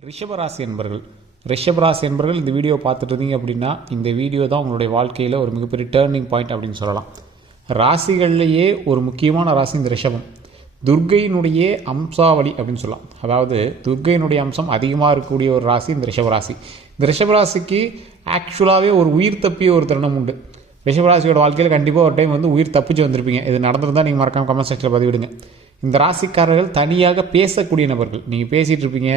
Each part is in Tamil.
ரிஷபராசி என்பர்கள் ரிஷபராசி என்பர்கள் இந்த வீடியோ பார்த்துட்டு இருந்தீங்க அப்படின்னா இந்த வீடியோ தான் உங்களுடைய வாழ்க்கையில் ஒரு மிகப்பெரிய டேர்னிங் பாயிண்ட் அப்படின்னு சொல்லலாம். ராசிகள்லேயே ஒரு முக்கியமான ராசி இந்த ரிஷபம். துர்க்கையினுடைய அம்சாவளி அப்படின்னு சொல்லலாம். அதாவது துர்க்கையினுடைய அம்சம் அதிகமாக இருக்கக்கூடிய ஒரு ராசி இந்த ரிஷபராசி. இந்த ரிஷபராசிக்கு ஆக்சுவலாகவே ஒரு உயிர் தப்பிய ஒரு தருணம் உண்டு. ரிஷபராசியோட வாழ்க்கையில் கண்டிப்பாக ஒரு டைம் உயிர் தப்பிச்சு வந்திருப்பீங்க. இது நடந்திருந்தால் நீங்கள் மறக்காமல் கமெண்ட் செக்ஷனில் பதிவிடுங்க. இந்த ராசிக்காரர்கள் தனியாக பேசக்கூடிய நபர்கள். நீங்கள் பேசிகிட்டு இருப்பீங்க,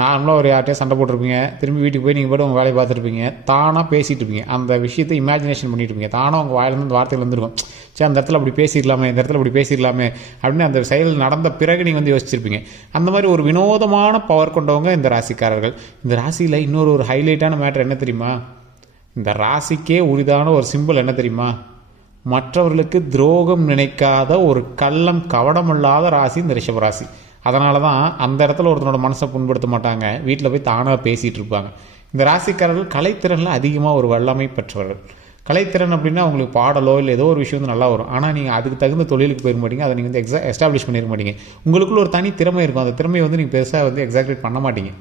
நார்மலாக ஒரு யார்கிட்டயே சண்டை போட்டிருப்பீங்க, திரும்பி வீட்டுக்கு போய் நீங்கள் போய்ட்டு உங்கள் வேலையை பார்த்துருப்பீங்க, தானாக பேசிகிட்டு இருப்பீங்க, அந்த விஷயத்தை இமேஜினேஷன் பண்ணிட்டு இருப்பீங்க, தானாக உங்கள் வாயிலிருந்து அந்த வார்த்தைகள் வந்துருக்கும். சரி, அந்த இடத்துல அப்படி பேசிடலாமே, இந்த இடத்துல அப்படி பேசிடலாமே அப்படின்னு அந்த செயல் நடந்த பிறகு நீங்கள் யோசிச்சிருப்பீங்க. அந்த மாதிரி ஒரு வினோதமான பவர் கொண்டவங்க இந்த ராசிக்காரர்கள். இந்த ராசியில் இன்னொரு ஒரு ஹைலைட்டான மேட்டர் என்ன தெரியுமா? இந்த ராசிக்கே உரிதான ஒரு சிம்பிள் என்ன தெரியுமா? மற்றவர்களுக்கு துரோகம் நினைக்காத ஒரு கள்ளம் கவடமில்லாத ராசி இந்த ரிஷபராசி. அதனால தான் அந்த இடத்துல ஒருத்தனோட மனசை புண்படுத்த மாட்டாங்க, வீட்டில் போய் தானாக பேசிகிட்டு இருப்பாங்க. இந்த ராசிக்காரர்கள் கலைத்திறனில் அதிகமாக ஒரு வல்லமை பெற்றவர்கள். கலைத்திறன் அப்படின்னா உங்களுக்கு பாடலோ இல்லை ஏதோ ஒரு விஷயம் நல்லா வரும். ஆனால் நீங்கள் அதுக்கு தகுந்த தொழிலுக்கு போயிருக்க மாட்டீங்க, அதை நீங்கள் எஸ்டாப்ளிஷ் பண்ணிருக்க மாட்டீங்க. உங்களுக்குள்ள ஒரு தனி திறமை இருக்கும், அந்த திறமையை நீங்கள் பெருசாக எக்ஸாக்ரேட் பண்ண மாட்டீங்க.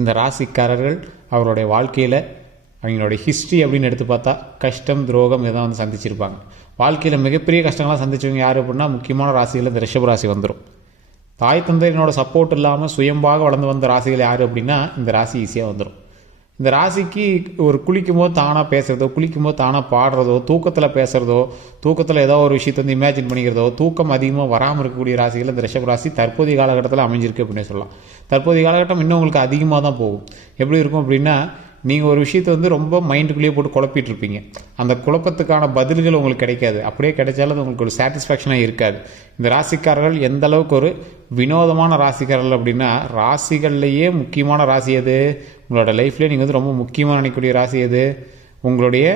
இந்த ராசிக்காரர்கள் அவருடைய வாழ்க்கையில் அவங்களுடைய ஹிஸ்ட்ரி அப்படின்னு எடுத்து பார்த்தா கஷ்டம் துரோகம் இதான் சந்திச்சிருப்பாங்க. வாழ்க்கையில் மிகப்பெரிய கஷ்டங்கள்லாம் சந்திச்சவங்க யார் அப்படின்னா முக்கியமான ராசிகளில் இந்த ரிஷபராசி வந்துடும். தாய் தந்தையினோட சப்போர்ட் இல்லாமல் சுயம்பாக வளர்ந்து வந்த ராசிகள் யார் அப்படின்னா இந்த ராசி ஈஸியாக வந்துடும். இந்த ராசிக்கு ஒரு குளிக்கும் போது தானாக பேசுகிறதோ, குளிக்கும் போது தானாக பாடுறதோ, தூக்கத்தில் பேசுகிறதோ, தூக்கத்தில் ஏதோ ஒரு விஷயத்தை இமேஜின் பண்ணிக்கிறதோ, தூக்கம் அதிகமாக வராமல் இருக்கக்கூடிய ராசிகள் இந்த ரிஷபராசி தற்போதைய காலகட்டத்தில் அமைஞ்சிருக்கு அப்படின்னு சொல்லலாம். தற்போதைய காலகட்டம் இன்னும் உங்களுக்கு அதிகமாக தான் போகும். எப்படி இருக்கும் அப்படின்னா, நீங்கள் ஒரு விஷயத்தை ரொம்ப மைண்டுக்குள்ளேயே போட்டு குழப்பிட்டு இருப்பீங்க. அந்த குழப்பத்துக்கான பதில்கள் உங்களுக்கு கிடைக்காது. அப்படியே கிடைச்சாலும் அது உங்களுக்கு ஒரு சாட்டிஸ்ஃபேக்ஷனாக இருக்காது. இந்த ராசிக்காரர்கள் எந்த அளவுக்கு ஒரு வினோதமான ராசிக்காரர்கள் அப்படின்னா, ராசிகள்லேயே முக்கியமான ராசி எது? உங்களோட லைஃப்லேயே நீங்கள் ரொம்ப முக்கியமாக நினைக்கக்கூடிய ராசி எது? உங்களுடைய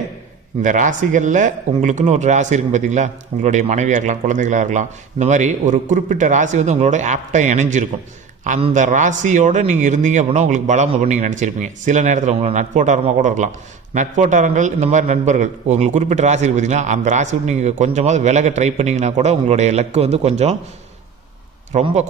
இந்த ராசிகளில் உங்களுக்குன்னு ஒரு ராசி இருக்கும் பார்த்தீங்களா? உங்களுடைய மனைவியாக இருக்கலாம், குழந்தைகளாக இருக்கலாம். இந்த மாதிரி ஒரு குறிப்பிட்ட ராசி உங்களோட ஆப்டாக இணைஞ்சிருக்கும். அந்த ராசியோடு நீங்கள் இருந்தீங்க அப்படின்னா உங்களுக்கு பலம் அப்படின்னு நீங்கள் நினச்சிருப்பீங்க. சில நேரத்தில் உங்களோட நட்போட்டாரமாக கூட இருக்கலாம். நட்போட்டாரங்கள் இந்த மாதிரி நண்பர்கள் உங்களுக்கு குறிப்பிட்ட ராசி இருக்கு பார்த்தீங்கன்னா, அந்த ராசி விட்டு நீங்கள் கொஞ்சமாவது விலக ட்ரை பண்ணிங்கன்னா கூட உங்களுடைய லக்கு கொஞ்சம்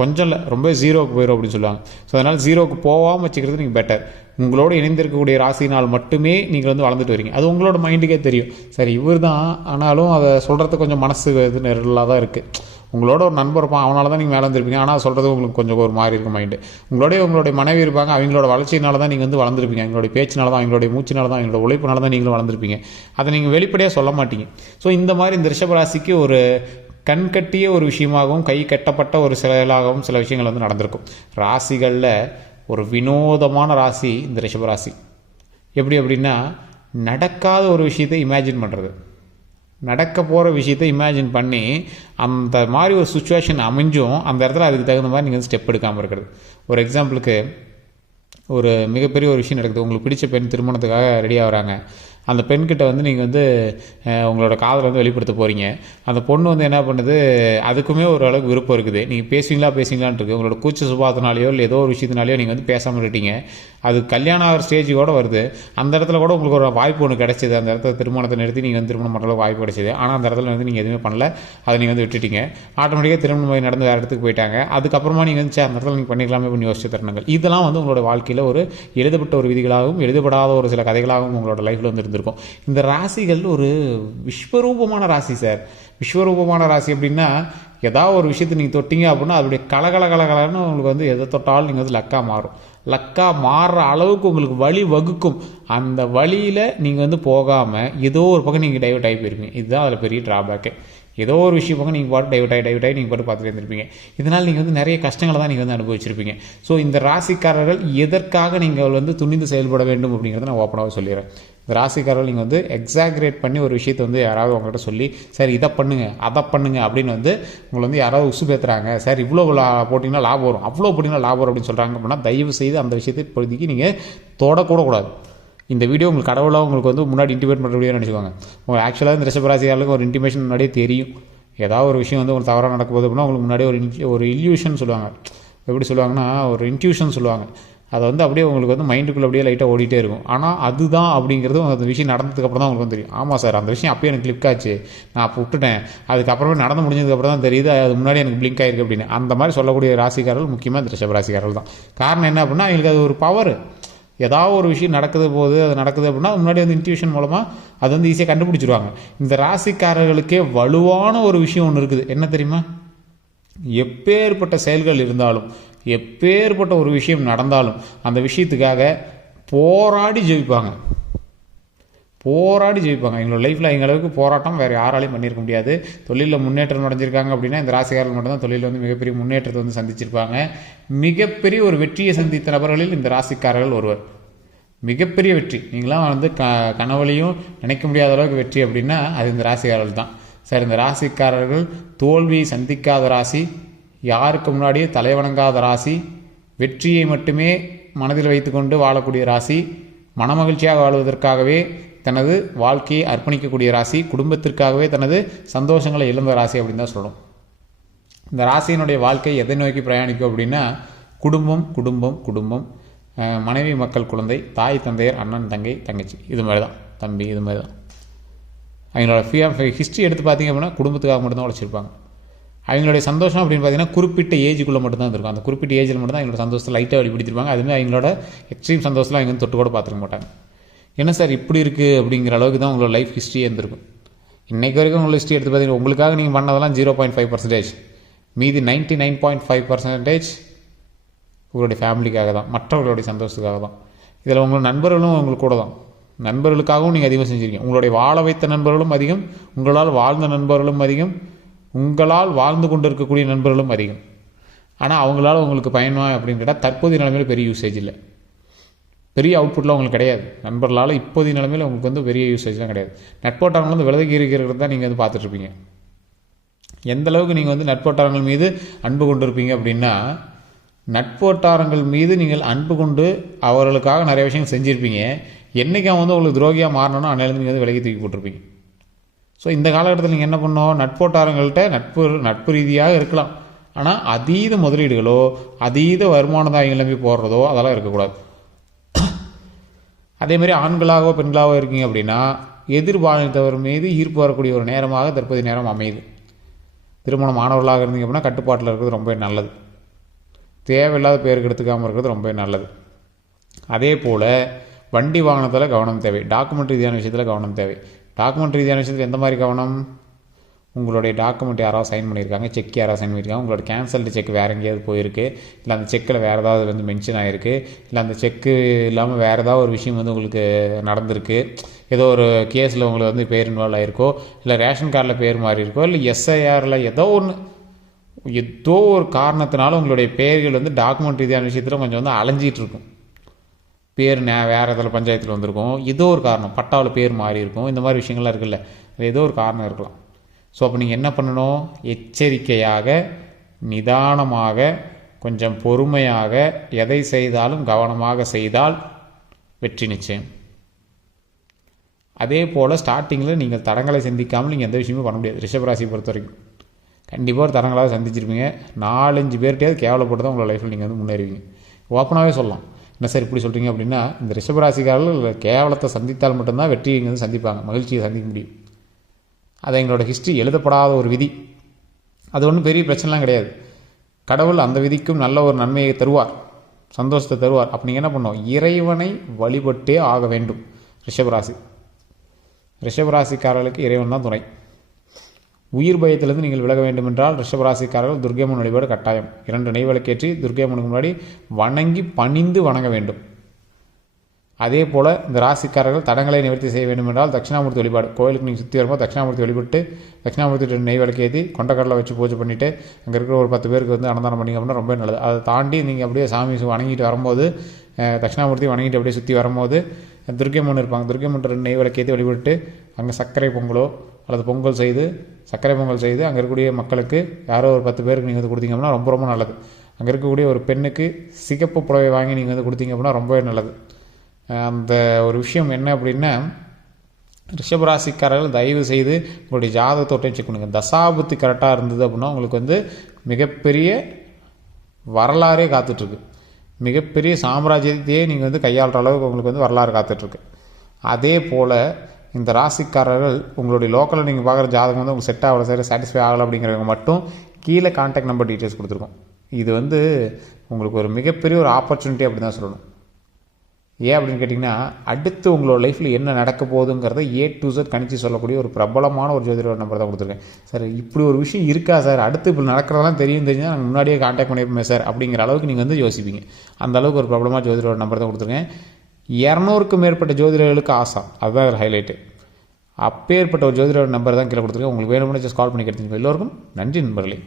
கொஞ்சம் இல்லை, ரொம்ப ஜீரோவுக்கு போயிடும் அப்படின்னு சொல்லுவாங்க. ஸோ அதனால் ஜீரோவுக்கு போகாமல் வச்சுக்கிறது நீங்கள் பெட்டர். உங்களோட இணைந்திருக்கக்கூடிய ராசினால் மட்டுமே நீங்கள் வளர்ந்துட்டு வரீங்க. அது உங்களோட மைண்டுக்கே தெரியும். சரி இவர் தான், ஆனாலும் அதை சொல்கிறது கொஞ்சம் மனசு நெருடலாக தான் இருக்குது. உங்களோட ஒரு நண்பர் இருப்பான், அவனால தான் நீங்கள் மேலே வந்துருப்பீங்க. ஆனால் சொல்கிறது உங்களுக்கு கொஞ்சம் ஒரு மாதிரி இருக்கும் மைண்டு. உங்களுடைய மனைவி இருப்பாங்க, அவங்களோட வளர்ச்சியினால தான் நீங்கள் வளர்ந்துருப்பீங்க. அவங்களுடைய பேச்சினால தான், அவங்களுடைய மூச்சினால தான், அவங்களோட உழைப்பினால தான் நீங்களும் வளர்ந்துருப்பீங்க. அதை நீங்கள் வெளிப்படையாக சொல்ல மாட்டீங்க. ஸோ இந்த மாதிரி இந்த ரிஷபராசிக்கு ஒரு கண்கட்டிய ஒரு விஷயமாகவும் கை கட்டப்பட்ட ஒரு செயலாகவும் சில விஷயங்கள் நடந்திருக்கும். ராசிகளில் ஒரு வினோதமான ராசி இந்த ரிஷபராசி. எப்படி அப்படின்னா, நடக்காத ஒரு விஷயத்தை இமேஜின் பண்ணுறது, நடக்க போகிற விஷயத்தை இமேஜின் பண்ணி அந்த மாதிரி ஒரு சுச்சுவேஷன் அமைஞ்சும் அந்த இடத்துல அதுக்கு தகுந்த மாதிரி நீங்கள் ஸ்டெப் எடுக்காமல் இருக்கிறது. ஒரு எக்ஸாம்பிளுக்கு, ஒரு மிகப்பெரிய ஒரு விஷயம் நடக்குது. உங்களுக்கு பிடிச்ச பெண் திருமணத்துக்காக ரெடி ஆகிறாங்க. அந்த பெண்கிட்ட நீங்கள் உங்களோட காதலை வெளிப்படுத்த போகிறீங்க. அந்த பொண்ணு என்ன பண்ணுது, அதுக்குமே ஒரு அளவுக்கு விருப்பம் இருக்குது. நீங்கள் பேசுவீங்களான்னு இருக்குது. உங்களோட கூச்ச சுபாவத்தினாலேயோ இல்லை ஏதோ ஒரு விஷயத்தினாலேயோ நீங்கள் பேசாமல் இருக்கீங்க. அது கல்யாணம் ஆகிற ஸ்டேஜோடு வருது. அந்த இடத்துல கூட உங்களுக்கு ஒரு வாய்ப்பு ஒன்று கிடைச்சிது. அந்த இடத்துல திருமணத்தை நிறுத்தி நீங்கள் திருமணம் பண்ணுற வாய்ப்பு கிடைச்சிது. ஆனால் அந்த இடத்துல நீங்கள் எதுவுமே பண்ணல, அதை நீங்கள் விட்டுட்டீங்க. ஆட்டோமேட்டிக்காக திருமணம் நடந்து வேறு இடத்துக்கு போயிட்டாங்க. அதுக்கப்புறமா நீங்கள் அந்த இடத்துல நீங்கள் பண்ணிக்கலாமே அப்படின்னு யோசிச்சு தருணங்கள். இதெல்லாம் உங்களோட வாழ்க்கையில் ஒரு எழுதப்பட்ட ஒரு விதிகளாகவும் எழுதப்படாத ஒரு சில கதைகளாகவும் உங்களோட லைஃப்பில் இருந்திருக்கும். இந்த ராசிகள் ஒரு விஸ்வரூபமான ராசி சார். விஸ்வரூபமான ராசி அப்படின்னா, ஏதாவது ஒரு விஷயத்தை நீங்கள் தொட்டீங்க அப்படின்னா அதோடைய கலகலன்னு உங்களுக்கு எதை தொட்டாலும் நீங்கள் லக்கா மாறும். லக்கா மாறுற அளவுக்கு உங்களுக்கு வழி வகுக்கும். அந்த வழியில் நீங்கள் போகாமல் ஏதோ ஒரு பக்கம் நீங்கள் டைவர்ட் ஆகி போயிருப்பீங்க. இதுதான் அதில் பெரிய ட்ராபேக்கு. ஏதோ ஒரு விஷயம் பக்கம் நீங்கள் பாட்டு டைவர்ட் ஆகி நீங்கள் பாட்டு பார்த்துட்டு இருந்திருப்பீங்க. இதனால் நீங்கள் நிறைய கஷ்டங்களை தான் நீங்கள் அனுபவிச்சிருப்பீங்க. ஸோ இந்த ராசிக்காரர்கள் எதற்காக நீங்கள் துணிந்து செயல்பட வேண்டும் அப்படிங்கிறத நான் ஓப்பனாக சொல்லிடுறேன். இந்த ராசிக்காரர்கள் நீங்கள் எக்ஸாக்ரேட் பண்ணி ஒரு விஷயத்தை யாராவது உங்கள்கிட்ட சொல்லி, சார் இதை பண்ணுங்க அதை பண்ணுங்க அப்படின்னு உங்களை யாராவது உசு பேத்துறாங்க, சார் இவ்வளோ போட்டிங்கன்னா லாபம் வரும், அவ்வளோ போட்டிங்கன்னா லாபம் வரும் அப்படின்னு சொல்கிறாங்க அப்படின்னா தயவு செய்து அந்த விஷயத்தை இப்போதைக்கு நீங்கள் தொடக்கூடாது. இந்த வீடியோ உங்களுக்கு கடவுளாக உங்களுக்கு முன்னாடி இன்டிமேட் பண்ணுற வீடியோ நினச்சிக்கோங்க. உங்களுக்கு ஆக்சுவலாக இந்த ரிஷபராசியாளுக்கு ஒரு இன்டிமேஷன் முன்னாடியே தெரியும். ஏதாவது ஒரு விஷயம் உங்களுக்கு தவறாக நடக்கும்போது அப்படின்னா உங்களுக்கு முன்னாடியே ஒரு இல்யூஷன் சொல்லுவாங்க. எப்படி சொல்லுவாங்கன்னா, ஒரு இன்ட்யூஷன் சொல்லுவாங்க. அதை வந்து அப்படியே உங்களுக்கு வந்து மைண்டுக்குள்ளே அப்படியே லைட்டாக ஓடிட்டே இருக்கும். ஆனால் அதுதான் அப்படிங்கிறது அந்த விஷயம் நடந்ததுக்கப்புறம் தான் உங்களுக்கு வந்து தெரியும். ஆமாம் சார், அந்த விஷயம் அப்போயே எனக்கு கிளிக் ஆச்சு, நான் அப்போ விட்டுட்டேன், அதுக்கப்புறமே நடந்து முடிஞ்சதுக்கப்புறம் தான் தெரியுது அது முன்னாடி எனக்கு பிளிங்க் ஆகிருக்கு அப்படின்னு. அந்த மாதிரி சொல்லக்கூடிய ராசிக்காரர்கள் முக்கியமாக இந்த ரிஷப ராசிக்காரர்கள் தான். காரணம் என்ன அப்படின்னா, எங்களுக்கு அது ஒரு பவர். ஏதாவது ஒரு விஷயம் நடக்குது போது அது நடக்குது அப்படின்னா முன்னாடி வந்து இன்ட்யூஷன் மூலமாக அது வந்து ஈஸியாக கண்டுபிடிச்சிருவாங்க. இந்த ராசிக்காரர்களுக்கே வலுவான ஒரு விஷயம் ஒன்று இருக்குது. என்ன தெரியுமா? எப்பேற்பட்ட செயல்கள் இருந்தாலும், எப்பேற்பட்ட ஒரு விஷயம் நடந்தாலும் அந்த விஷயத்துக்காக போராடி ஜெயிப்பாங்க. எங்களோட லைஃப்பில் எங்களவுக்கு போராட்டம் வேறு யாராலையும் பண்ணியிருக்க முடியாது. தொழிலில் முன்னேற்றம் அடைஞ்சிருக்காங்க அப்படின்னா இந்த ராசிக்காரர்கள் மட்டும்தான் தொழிலில் வந்து மிகப்பெரிய முன்னேற்றத்தை வந்து சந்திச்சிருப்பாங்க. மிகப்பெரிய ஒரு வெற்றியை சந்தித்த நபர்களில் இந்த ராசிக்காரர்கள் ஒருவர். மிகப்பெரிய வெற்றி, நீங்களாம் வந்து கனவுலையும் நினைக்க முடியாத அளவுக்கு வெற்றி அப்படின்னா அது இந்த ராசிக்காரர்கள் தான். சார், இந்த ராசிக்காரர்கள் தோல்வியை சந்திக்காத ராசி, யாருக்கு முன்னாடியே தலைவணங்காத ராசி, வெற்றியை மட்டுமே மனதில் வைத்துக்கொண்டு வாழக்கூடிய ராசி, மனமகிழ்ச்சியாக வாழ்வதற்காகவே தனது வாழ்க்கையை அர்ப்பணிக்கக்கூடிய ராசி, குடும்பத்திற்காகவே தனது சந்தோஷங்களை இழந்த ராசி அப்படின்னு தான் சொல்லணும். இந்த ராசியினுடைய வாழ்க்கை எதை நோக்கி பிரயாணிக்கும் அப்படின்னா குடும்பம் குடும்பம் குடும்பம், மனைவி மக்கள் குழந்தை, தாய் தந்தையர், அண்ணன் தங்கை தங்கச்சி, இது மாதிரி தான், தம்பி, இது மாதிரி தான். அவங்களோட ஹிஸ்ட்ரி எடுத்து பார்த்திங்க அப்படின்னா குடும்பத்துக்காக மட்டும்தான் உழைச்சிருப்பாங்க. அவங்களுடைய சந்தோஷம் அப்படின்னு பார்த்தீங்கன்னா குறிப்பிட்ட ஏஜுக்குள்ளே மட்டும்தான் இருக்கும். அந்த குறிப்பிட்ட ஏஜில் மட்டும்தான் அவங்களோட சந்தோஷத்தை லைட்டாக வெளிப்படுத்திருப்பாங்க. அதுமாதிரி அவங்களோட எக்ஸ்ட்ரீம் சந்தோஷத்தில் அவங்க வந்து தொட்டு கூட பார்த்துக்க மாட்டாங்க. என்ன சார் இப்படி இருக்குது அப்படிங்கிற அளவுக்கு தான் உங்களோட லைஃப் ஹிஸ்ட்ரியே இருந்திருக்கும். இன்றைக்கு வரைக்கும் உங்களோட ஹிஸ்ட்ரி எடுத்து பார்த்தீங்கன்னா உங்களுக்காக நீங்கள் பண்ணதெல்லாம் 0.5%, மீதி 99.5% உங்களுடைய ஃபேமிலிக்காக தான், மற்றவர்களுடைய சந்தோஷத்துக்காக தான். இதில் உங்களோட நண்பர்களும் உங்களுக்கு கூட தான். நண்பர்களுக்காகவும் நீங்கள் அதிகம் செஞ்சுருக்கீங்க. உங்களுடைய வாழ வைத்த நண்பர்களும் அதிகம், உங்களால் வாழ்ந்த நண்பர்களும் அதிகம், உங்களால் வாழ்ந்து கொண்டு இருக்கக்கூடிய நண்பர்களும் அதிகம். ஆனால் அவங்களால உங்களுக்கு பயனா அப்படின்னு கேட்டால் தற்போதைய நிலைமையில் பெரிய யூசேஜ் இல்லை, பெரிய அவுட்புட்லாம் உங்களுக்கு கிடையாது. நண்பர்களால் இப்போதைய நிலைமையில் உங்களுக்கு வந்து பெரிய யூசேஜ்லாம் கிடையாது. நட்போட்டாரங்கள் வந்து விலகி இருக்கிறது தான் நீங்கள் வந்து பார்த்துட்ருப்பீங்க. எந்தளவுக்கு நீங்கள் வந்து நட்போட்டாரங்கள் மீது அன்பு கொண்டு இருப்பீங்க அப்படின்னா, நட்போட்டாரங்கள் மீது நீங்கள் அன்பு கொண்டு அவர்களுக்காக நிறைய விஷயங்கள் செஞ்சுருப்பீங்க. என்றைக்கு அவன் வந்து உங்களுக்கு துரோகியாக மாறணும்னா அன்னையிலேருந்து நீங்கள் வந்து விலகி தூக்கி போட்டிருப்பீங்க. ஸோ இந்த காலகட்டத்தில் நீங்கள் என்ன பண்ணோம், நட்போட்டாரங்கள்கிட்ட நட்பு ரீதியாக இருக்கலாம், ஆனால் அதீத முதலீடுகளோ அதீத வருமானதாயிகளை போய் போடுறதோ அதெல்லாம் இருக்கக்கூடாது. அதேமாதிரி ஆண்களாகவோ பெண்களாகவோ இருக்கீங்க அப்படின்னா எதிர்பார்த்தவர் மீது ஈர்ப்பு வரக்கூடிய ஒரு நேரமாக தற்போதைய நேரம் அமையுது. திருமணம் ஆனவர்களாக இருந்தீங்க அப்படின்னா கட்டுப்பாட்டில் இருக்கிறது ரொம்ப நல்லது. தேவையில்லாத பேருக்கு எடுத்துக்காமல் இருக்கிறது ரொம்ப நல்லது. அதே போல் வண்டி வாகனத்தில் கவனம் தேவை, டாக்குமெண்ட் ரீதியான விஷயத்தில் கவனம் தேவை. டாக்குமெண்ட் ரீதியான விஷயத்தில் எந்த மாதிரி கவனம், உங்களுடைய டாக்குமெண்ட் யாராவது சைன் பண்ணியிருக்காங்க, செக் யாராவது சைன் பண்ணியிருக்காங்க, உங்களோட கேன்சல்டு செக் வேறு எங்கேயாவது போயிருக்கு, இல்லை அந்த செக்கில் வேறு ஏதாவது வந்து மென்ஷன் ஆகிருக்கு, இல்லை அந்த செக்கு இல்லாமல் வேறு ஏதாவது ஒரு விஷயம் வந்து உங்களுக்கு நடந்திருக்கு, ஏதோ ஒரு கேஸில் உங்களுக்கு வந்து பேர் இன்வால்வ் ஆகிருக்கோ, இல்லை ரேஷன் கார்டில் பேர் மாறி இருக்கோ, இல்லை எஸ்ஐஆரில் ஏதோ ஒரு காரணத்தினால உங்களுடைய பேர்கள் வந்து டாக்குமெண்ட் ரீதியான விஷயத்தில் கொஞ்சம் வந்து அலைஞ்சிட்டு இருக்கும். பேர் வேறு இதில் பஞ்சாயத்தில் வந்திருக்கும், ஏதோ ஒரு காரணம், பட்டாவில் பேர் மாறி இருக்கும், இந்த மாதிரி விஷயங்கள்லாம் இருக்குல்ல, அது ஏதோ ஒரு காரணம் இருக்கலாம். ஸோ அப்போ நீங்கள் என்ன பண்ணணும், எச்சரிக்கையாக, நிதானமாக, கொஞ்சம் பொறுமையாக எதை செய்தாலும் கவனமாக செய்தால் வெற்றி நிச்சயம். அதே போல் ஸ்டார்டிங்கில் நீங்கள் தடங்களை சந்திக்காமல் நீங்கள் எந்த விஷயமும் பண்ண முடியாது. ரிஷபராசியை பொறுத்த வரைக்கும் கண்டிப்பாக ஒரு தடங்களாக சந்திச்சிருப்பீங்க. 4-5 பேர்கிட்டையாவது கேவலப்பட்டு தான் உங்களோட லைஃப்பில் நீங்கள் வந்து முன்னேறுவீங்க. ஓப்பனாகவே சொல்லலாம். என்ன சார் இப்படி சொல்கிறீங்க அப்படின்னா, இந்த ரிஷபராசிக்காரர்கள் கேவலத்தை சந்தித்தால் மட்டும்தான் வெற்றியை இங்கே வந்து சந்திப்பாங்க, மகிழ்ச்சியை சந்திக்க முடியும். அது எங்களோட ஹிஸ்ட்ரி, எழுதப்படாத ஒரு விதி. அது ஒன்றும் பெரிய பிரச்சனைலாம் கிடையாது. கடவுள் அந்த விதிக்கும் நல்ல ஒரு நன்மையை தருவார், சந்தோஷத்தை தருவார். அப்போ நீங்கள் என்ன பண்ணோம், இறைவனை வழிபட்டே ஆக வேண்டும். ரிஷபராசிக்காரர்களுக்கு இறைவன் தான் துணை. உயிர் பயத்திலிருந்து நீங்கள் விலக வேண்டும் என்றால் ரிஷபராசிக்காரர்கள் துர்க்கையம்மன் வழிபாடு கட்டாயம். 2 நெய் விளக்கேற்றி துர்க்கையம்மனுக்கு முன்னாடி வணங்கி பணிந்து வணங்க வேண்டும். அதே போல் இந்த ராசிக்காரர்கள் தடங்களை நிவர்த்தி செய்ய வேண்டும் என்றால் தட்சிணாமூர்த்தி வழிபாடு, கோயிலுக்கு நீங்கள் சுற்றி வரும்போது தட்சிணாமூர்த்தி வழிபட்டு தட்சிணாமூர்த்தி நெய் விளக்கேற்றி கொண்டக்கடலை வச்சு பூஜை பண்ணிவிட்டு அங்கே இருக்கிற ஒரு 10 பேருக்கு வந்து அன்னதானம் பண்ணிங்க அப்படின்னா ரொம்ப நல்லது. அதை தாண்டி நீங்கள் அப்படியே சாமி வணங்கிட்டு வரும்போது, தட்சிணாமூர்த்தி வணங்கிட்டு அப்படியே சுற்றி வரும்போது துர்க்கையம்மன் இருப்பாங்க, துர்க்கையம்மன் நெய் விளக்கேற்றி வழிபட்டு அங்கே சர்க்கரை பொங்கலோ அல்லது சர்க்கரை பொங்கல் செய்து அங்கே இருக்கக்கூடிய மக்களுக்கு யாரோ ஒரு 10 பேருக்கு நீங்கள் வந்து கொடுத்தீங்க அப்படின்னா ரொம்ப ரொம்ப நல்லது. அங்கே இருக்கக்கூடிய ஒரு பெண்ணுக்கு சிகப்பு புடவை வாங்கி நீங்கள் வந்து கொடுத்தீங்க அப்படின்னா ரொம்பவே நல்லது. அந்த ஒரு விஷயம் என்ன அப்படின்னா, ரிஷபராசிக்காரர்கள் தயவு செய்து உங்களுடைய ஜாதகத்தோட்டையும் செக் பண்ணுங்கள். தசாபுத்தி கரெக்டாக இருந்தது அப்படின்னா உங்களுக்கு வந்து மிகப்பெரிய வரலாறே காத்துட்ருக்கு. மிகப்பெரிய சாம்ராஜ்யத்தையே நீங்கள் வந்து கையாளுற அளவுக்கு உங்களுக்கு வந்து வரலாறு காத்துட்ருக்கு. அதே போல் இந்த ராசிக்காரர்கள் உங்களுடைய லோக்கலில் நீங்கள் பார்க்குற ஜாதகம் வந்து உங்களுக்கு செட் ஆகலை, சரி சாட்டிஸ்ஃபை ஆகலை அப்படிங்கிறவங்க மட்டும் கீழே கான்டாக்ட் நம்பர் டீட்டெயில்ஸ் கொடுத்துருக்கோம். இது வந்து உங்களுக்கு ஒரு மிகப்பெரிய ஒரு ஆப்பர்ச்சுனிட்டி அப்படி தான் சொல்லணும். ஏன் அப்படின்னு கேட்டிங்கன்னா, அடுத்து உங்களோட லைஃப்பில் என்ன நடக்க போகுதுங்கிறத A to Z கணிச்சு சொல்லக்கூடிய ஒரு பிரபலமான ஒரு ஜோதிடர் நம்பர் தான் கொடுத்துருக்கேன். சார் இப்படி ஒரு விஷயம் இருக்கா சார், அடுத்து இப்படி நடக்கிறதெல்லாம் தெரிஞ்சால் நாங்கள் முன்னாடியே கான்டாக்ட் பண்ணியிருப்போம் சார் அப்படிங்கிற அளவுக்கு நீங்கள் வந்து யோசிப்பீங்க. அந்த அளவுக்கு ஒரு பிரபலமான ஜோதிடர் நம்பர் தான் கொடுத்துருக்கேன். 200க்கும் மேற்பட்ட ஜோதிடர்களுக்கு ஆசா, அதுதான் ஹைலைட்டு. அப்பேற்பட்ட ஒரு ஜோதிடர் நம்பர் தான் கீழே கொடுத்துருக்கேன். உங்களுக்கு வேணும்னு ஜஸ்ட் கால் பண்ணி கேட்டுருங்க. எல்லோருக்கும் நன்றி நண்பர்களே.